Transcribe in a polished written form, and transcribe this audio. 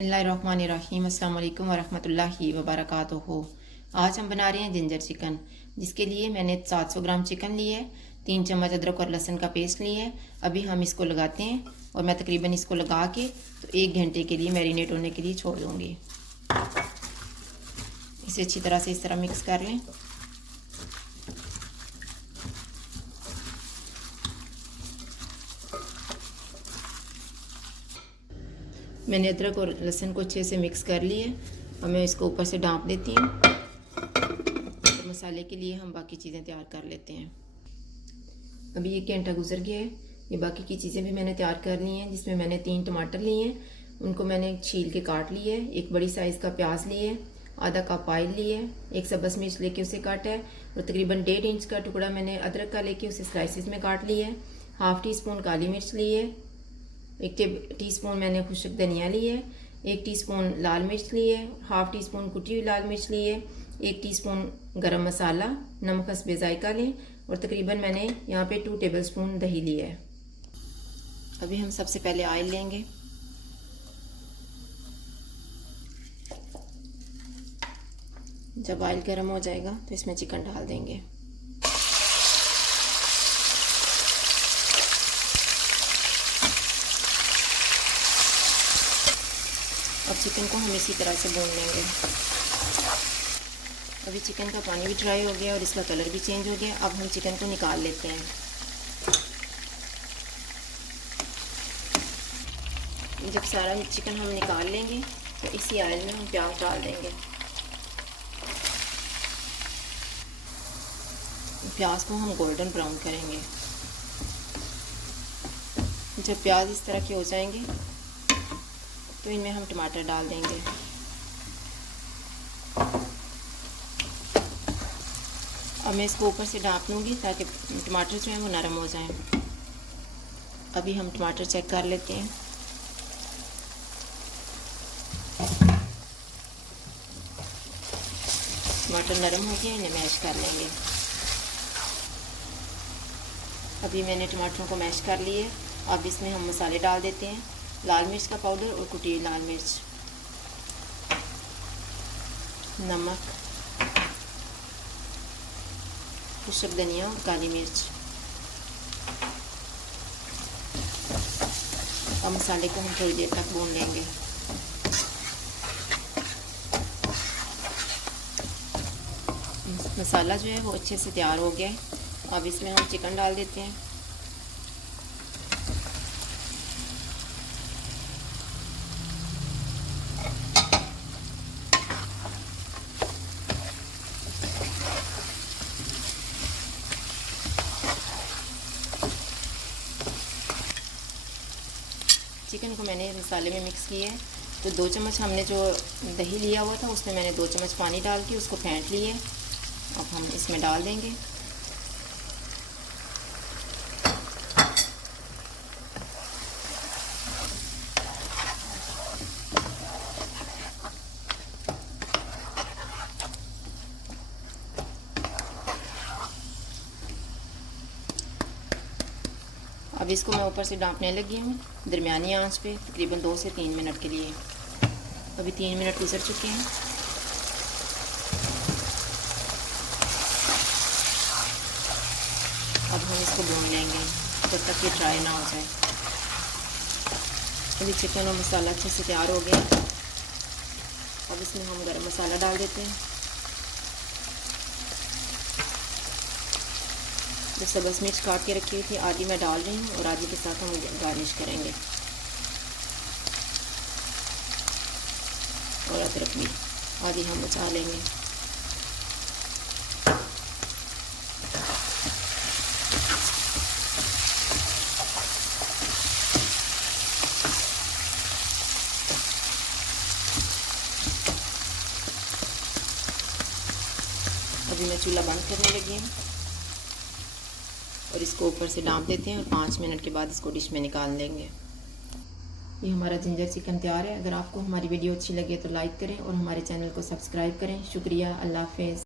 बिस्मिल्लाहिर्रहमानिर्रहीम अस्सलाम वालेकुम वरहमतुल्लाहि वबरकातुहू। आज हम बना रहे हैं जिंजर चिकन, जिसके लिए मैंने 700 ग्राम चिकन लिए, 3 चम्मच अदरक और लहसुन का पेस्ट लिए। अभी हम इसको लगाते हैं और मैं तकरीबन इसको लगा के तो 1 घंटे के लिए मैरिनेट होने के लिए छोड़ दूँगी। इसे अच्छी तरह से इस तरह मिक्स कर लें। मैंने अदरक और लहसुन को अच्छे से मिक्स कर लिए और मैं इसको ऊपर से ढाँप देती हूँ। तो मसाले के लिए हम बाकी चीज़ें तैयार कर लेते हैं। अभी 1 घंटा गुजर गया है। ये बाकी की चीज़ें भी मैंने तैयार कर ली हैं, जिसमें मैंने 3 टमाटर लिए हैं, उनको मैंने छील के काट लिए। एक बड़ी साइज़ का प्याज लिए, आधा कप ऑयल लिए, एक सब्ज़ मिर्च लेके उसे काटा है और तकरीबन 1.5 इंच का टुकड़ा मैंने अदरक का लेके उसे स्लाइसिस में काट लिया है। हाफ़ टी स्पून काली मिर्च लिए, 1 टीस्पून मैंने खुश्क धनिया लिए, 1 टीस्पून लाल मिर्च लिए, हाफ़ टी स्पून कुटी हुई लाल मिर्च लिए, 1 टीस्पून गरम मसाला, नमक हस्बे जायका लें और तकरीबन मैंने यहाँ पे 2 टेबलस्पून दही लिया है। अभी हम सबसे पहले ऑयल लेंगे। जब ऑयल गर्म हो जाएगा तो इसमें चिकन डाल देंगे। अब चिकन को हम इसी तरह से भून लेंगे। अभी चिकन का पानी भी ड्राई हो गया और इसका कलर भी चेंज हो गया। अब हम चिकन को निकाल लेते हैं। जब सारा चिकन हम निकाल लेंगे तो इसी ऑयल में हम प्याज डाल देंगे। प्याज को हम गोल्डन ब्राउन करेंगे। जब प्याज इस तरह के हो जाएंगे तो इनमें हम टमाटर डाल देंगे। अब मैं इसको ऊपर से ढाँप लूँगी ताकि टमाटर जो है वो नरम हो जाएं। अभी हम टमाटर चेक कर लेते हैं। टमाटर नरम हो गए, इन्हें मैश कर लेंगे। अभी मैंने टमाटरों को मैश कर लिए। अब इसमें हम मसाले डाल देते हैं। लाल मिर्च का पाउडर और कुटी हुई लाल मिर्च, नमक, खुश्क धनिया और काली मिर्च। अब मसाले को हम थोड़ी देर तक भून लेंगे। मसाला जो है वो अच्छे से तैयार हो गया है। अब इसमें हम चिकन डाल देते हैं। चिकन को मैंने मसाले में मिक्स किया है। तो 2 चम्मच हमने जो दही लिया हुआ था उसमें मैंने 2 चम्मच पानी डाल के उसको फेंट लिए। अब हम इसमें डाल देंगे। अब इसको मैं ऊपर से ढाँपने लगी हूँ दरमियानी आंच पे तकरीबन 2 से 3 मिनट के लिए। अभी 3 मिनट गुजर चुके हैं। अब हम इसको भून लेंगे जब तक ये ड्राई ना हो जाए। अभी चिकन और मसाला अच्छे से तैयार हो गया। अब इसमें हम गरम मसाला डाल देते हैं। जो सब्ज़ मिर्च काट के रखी हुई थी आधी मैं डाल रही हूँ और आधी के साथ हम गार्निश करेंगे। और अदरक भी आधी हम बचा लेंगे। अभी मैं चूल्हा बंद करने लगी हूँ और इसको ऊपर से ढाँप देते हैं और 5 मिनट के बाद इसको डिश में निकाल देंगे। ये हमारा जिंजर चिकन तैयार है। अगर आपको हमारी वीडियो अच्छी लगे तो लाइक करें और हमारे चैनल को सब्सक्राइब करें। शुक्रिया। अल्लाह हाफ़िज़।